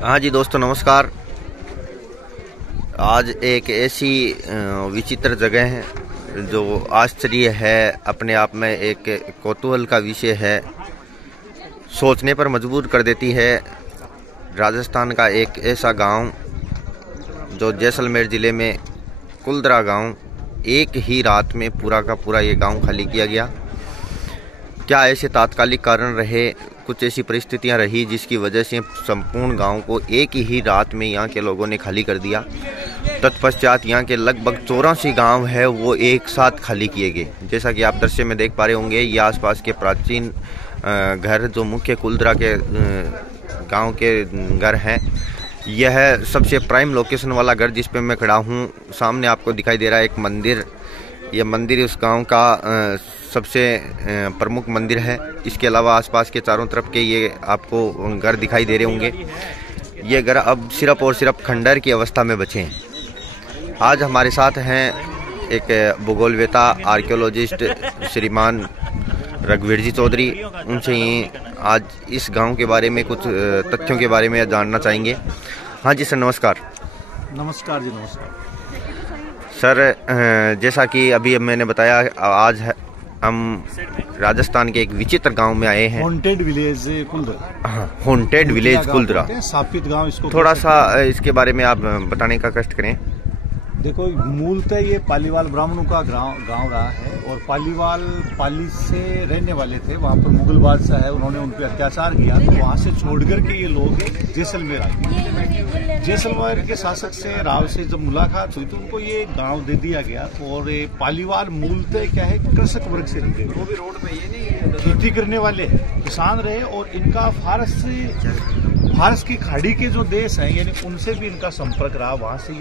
हाँ जी दोस्तों नमस्कार। आज एक ऐसी विचित्र जगह है जो आश्चर्य है, अपने आप में एक कौतूहल का विषय है, सोचने पर मजबूर कर देती है। राजस्थान का एक ऐसा गांव जो जैसलमेर ज़िले में कुलदरा गांव, एक ही रात में पूरा का पूरा ये गांव खाली किया गया। क्या ऐसे तात्कालिक कारण रहे, कुछ ऐसी परिस्थितियां रही जिसकी वजह से संपूर्ण गांव को एक ही रात में यहाँ के लोगों ने खाली कर दिया। तत्पश्चात यहाँ के लगभग 84 गांव है वो एक साथ खाली किए गए। जैसा कि आप दृश्य में देख पा रहे होंगे, ये आसपास के प्राचीन घर जो मुख्य कुलदरा के गांव के घर हैं। यह सबसे प्राइम लोकेशन वाला घर जिस पे मैं खड़ा हूँ, सामने आपको दिखाई दे रहा है एक मंदिर। यह मंदिर उस गांव का सबसे प्रमुख मंदिर है। इसके अलावा आसपास के चारों तरफ के ये आपको घर दिखाई दे रहे होंगे। ये घर अब सिर्फ और सिर्फ खंडर की अवस्था में बचे हैं। आज हमारे साथ हैं एक भूगोलवेता आर्कियोलॉजिस्ट श्रीमान रघुवीर जी चौधरी। उनसे ही आज इस गांव के बारे में कुछ तथ्यों के बारे में जानना चाहेंगे। हाँ जी सर नमस्कार। नमस्कार जी नमस्कार सर। जैसा कि अभी मैंने बताया, आज हम राजस्थान के एक विचित्र गांव में आए हैं। Haunted village Kuldhara. हाँ, हॉन्टेड विलेज कुलदरा, स्थापित गांव इसको। थोड़ा सा इसके बारे में आप बताने का कष्ट करें। देखो, मूलतः ये पालीवाल ब्राह्मणों का गांव रहा है और पाली से रहने वाले थे। वहाँ पर मुगल बादशाह है, उन्होंने उन पर अत्याचार किया, तो वहाँ से छोड़कर के ये लोग जैसलमेर आए। जैसलमेर के शासक से राव से जब मुलाकात हुई तो उनको ये गांव दे दिया गया। और पालीवाल मूलतः क्या है, कृषक वर्ग से रहते, वो भी रोड पे ये नहीं खेती करने वाले किसान रहे। और इनका फारस की खाड़ी के जो देश हैं यानी उनसे भी इनका संपर्क रहा। वहां से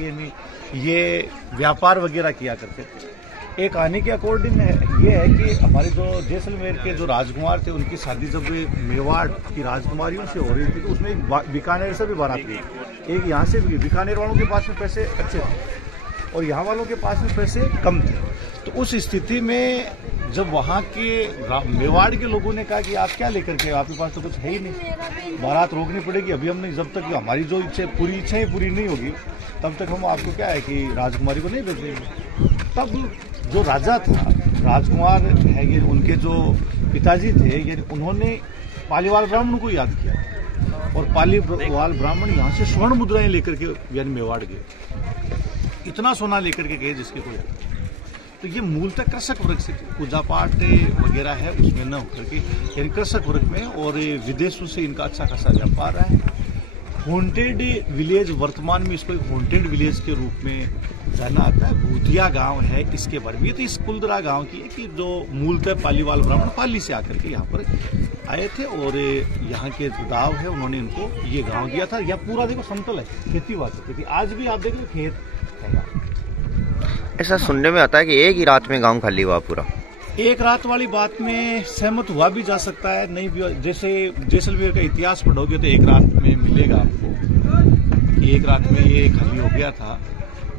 ये व्यापार वगैरह किया करते थे। एक आने के अकॉर्डिंग ये है कि हमारे जो जैसलमेर के जो राजकुमार थे, उनकी शादी जब मेवाड़ की राजकुमारियों से हो रही थी तो उसमें एक बीकानेर से भी बारात हुई। एक यहाँ से भी, बीकानेर वालों के पास में पैसे अच्छे थे और यहाँ वालों के पास में पैसे कम थे। तो उस स्थिति में जब वहाँ के मेवाड़ के लोगों ने कहा कि आप क्या लेकर के, आपके पास तो कुछ है ही नहीं, बारात रोकनी पड़ेगी, अभी हमने जब तक हमारी जो पूरी इच्छाएं पूरी नहीं होगी तब तक हम आपको क्या है कि राजकुमारी को नहीं भेजेंगे। तब जो राजा था, राजकुमार है ये, उनके जो पिताजी थे ये, उन्होंने पालीवाल ब्राह्मणों को याद किया और पालीवाल ब्राह्मण यहाँ से स्वर्ण मुद्राएं लेकर के यानी मेवाड़ गए। इतना सोना लेकर के गए जिसके कोई। तो ये मूलतः कृषक वर्ग से पूजा पाठ वगैरह है उसमें न होकर के यानी कृषक वर्ग में, और विदेशों से इनका अच्छा खासा व्यापार रहा है। हॉन्टेड विलेज, वर्तमान में इसको एक हॉन्टेड विलेज के रूप में जाना आता है। भूतिया गांव है इसके बारे में। ये तो इस कुलदरा गांव की है कि जो मूलतः पालीवाल ब्राह्मण पाली से आकर के यहाँ पर आए थे और यहाँ के दाव है उन्होंने इनको ये गाँव दिया था। यह पूरा देखो समतल है, खेती हुआ करती थी। आज भी आप देखो खेत है। ऐसा सुनने में आता है कि एक ही रात में गांव खाली हुआ पूरा। एक रात वाली बात में सहमत हुआ भी जा सकता है, नहीं भी। जैसे जैसलमेर का इतिहास पढ़ोगे तो एक रात में मिलेगा आपको कि एक रात में ये खाली हो गया था।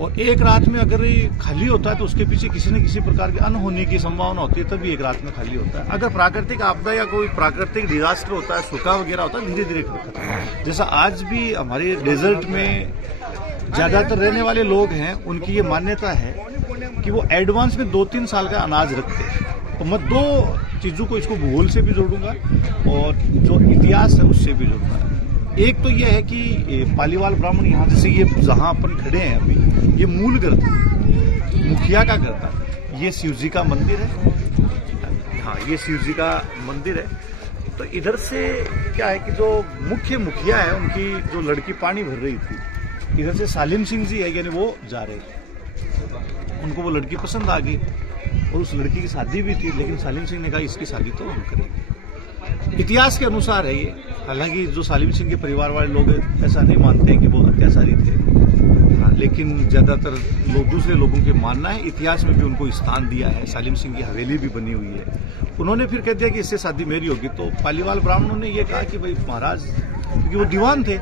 और एक रात में अगर ये खाली होता है तो उसके पीछे किसी न किसी प्रकार के अनहोनी की संभावना होती है, तभी एक रात में खाली होता है। अगर प्राकृतिक आपदा या कोई प्राकृतिक डिजास्टर होता है, सूखा वगैरह होता है, धीरे धीरे होता है। जैसा आज भी हमारे डेजर्ट में ज्यादातर रहने वाले लोग हैं, उनकी ये मान्यता है कि वो एडवांस में 2-3 साल का अनाज रखते हैं। तो मैं दो चीजों को, इसको भूगोल से भी जोड़ूंगा और जो इतिहास है उससे भी जोड़ूंगा। एक तो ये है कि पालीवाल ब्राह्मण यहाँ, जैसे ये जहाँ अपन खड़े हैं अभी, ये मूल घर था, मुखिया का घर था। ये शिव जी का मंदिर है। हाँ, ये शिव जी का मंदिर है। तो इधर से क्या है कि जो मुख्य मुखिया है, उनकी जो लड़की पानी भर रही थी, इधर से सालिम सिंह जी है यानी वो जा रहे थे। उनको वो लड़की पसंद आ गई और उस लड़की की शादी भी थी, लेकिन सालिम सिंह ने कहा इसकी शादी तो हम करेंगे। इतिहास के अनुसार है ये। हालांकि जो सालिम सिंह के परिवार वाले लोग ऐसा नहीं मानते हैं कि वो अत्याचारी थे। हाँ, लेकिन ज्यादातर लोग, दूसरे लोगों के मानना है। इतिहास में भी उनको स्थान दिया है। सालिम सिंह की हवेली भी बनी हुई है। उन्होंने फिर कह दिया कि इससे शादी मेरी होगी। तो पालीवाल ब्राह्मणों ने ये कहा कि भाई महाराज, क्योंकि वो दीवान थे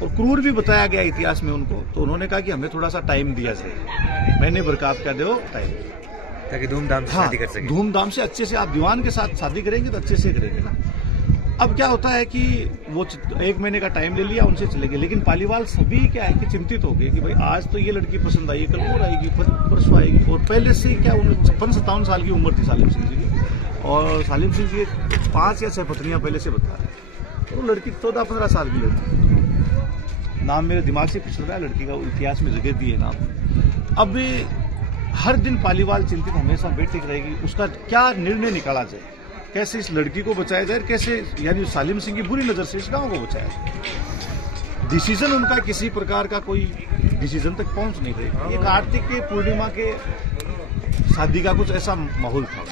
और क्रूर भी बताया गया इतिहास में उनको, तो उन्होंने कहा कि हमें थोड़ा सा टाइम दिया जाए, महीने भर का आप क्या दो टाइम, ताकि धूमधाम से शादी कर सकें। धूमधाम से अच्छे से आप दीवान के साथ शादी करेंगे तो अच्छे से करेंगे ना। अब क्या होता है कि वो 1 महीने का टाइम ले लिया, उनसे चले गए। लेकिन पालीवाल सभी क्या है कि चिंतित हो गए कि भाई आज तो ये लड़की पसंद आई है, कल और आएगी, परसों आएगी। और पहले से क्या 56-57 साल की उम्र थी सालिम सिंह जी की, और सालिम सिंह जी 5 या 6 पत्नियां पहले से बता रहे। तो लड़की 14-15 साल की लड़की, नाम मेरे दिमाग से पिछड़ रहा है लड़की का, इतिहास में जगह दी है नाम। अब हर दिन पालीवाल चिंतित हमेशा बैठी रहेगी, उसका क्या निर्णय निकाला जाए, कैसे इस लड़की को बचाया जाए, कैसे यानी सालिम सिंह की बुरी नजर से इस गांव को बचाया जाए। डिसीजन उनका किसी प्रकार का कोई डिसीजन तक पहुंच नहीं रही। ये कार्तिक के पूर्णिमा के शादी का कुछ ऐसा माहौल था।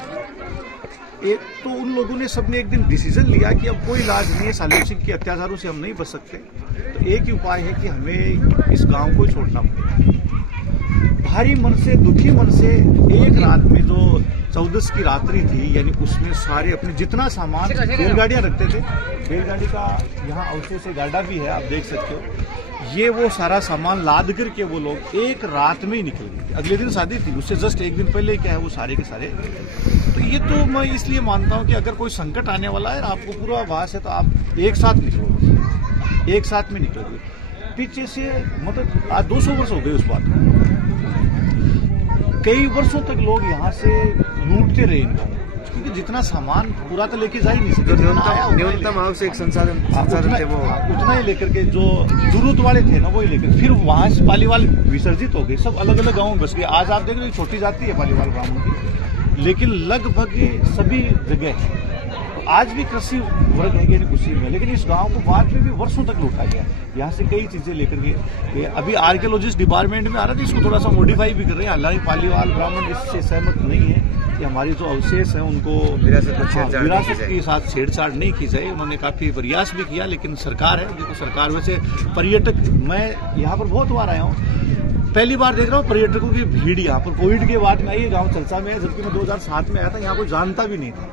एक तो उन लोगों ने सबने एक दिन डिसीजन लिया कि अब कोई इलाज नहीं है, सालिम सिंह के अत्याचारों से हम नहीं बच सकते, तो एक ही उपाय है कि हमें इस गांव को छोड़ना पड़ेगा। भारी मन से, दुखी मन से एक रात में, जो 14 की रात्रि थी, यानी उसमें सारे अपने जितना सामान, बैलगाड़ियां रखते थे, बैलगाड़ी का यहाँ अवशेष से गाड़ा भी है, आप देख सकते हो, ये वो सारा सामान लाद करके वो लोग एक रात में ही निकल गए। अगले दिन शादी थी, उससे जस्ट एक दिन पहले क्या है वो सारे के सारे। तो ये तो मैं इसलिए मानता हूँ कि अगर कोई संकट आने वाला है, आपको पूरा आभास है, तो आप एक साथ निकलोगे, एक साथ में निकलोगे। पीछे से मतलब आज 200 वर्ष हो गए उस बात को, कई वर्षों तक लोग यहाँ से लूटते रहे इनको, क्योंकि जितना सामान पूरा तो लेके जा ही नहीं सकते, न्यूनतम आवश्यक संसाधन थे वो उतना ही लेकर के, जो जरूरत वाले थे ना वही लेकर, फिर वहां से पालीवाल विसर्जित हो गए, सब अलग अलग गाँव में बस गए। आज आप देख रहे हो छोटी जाति है पालीवाल ब्राह्मण की, लेकिन लगभग सभी जगह है। आज भी कृषि वर्ग है यानी उसी में, लेकिन इस गांव को बाद में भी वर्षों तक लूटा गया। यहाँ से कई चीजें लेकर के अभी आर्कियोलॉजिस्ट डिपार्टमेंट में आ रहा था, इसको थोड़ा सा मॉडिफाई भी कर रहे हैं। हालांकि पालीवाल ब्राह्मण इससे सहमत नहीं है कि हमारे जो अवशेष हैं उनको विरासत के साथ छेड़छाड़ नहीं की जाए। उन्होंने काफी प्रयास भी किया, लेकिन सरकार है, देखो सरकार वैसे पर्यटक, मैं यहाँ पर बहुत बार आया हूँ, पहली बार देख रहा हूँ पर्यटकों की भीड़ यहाँ पर। कोविड के बाद में आई, गाँव चलसा में है, जबकि मैं 2007 में आया था, यहाँ कोई जानता भी नहीं था।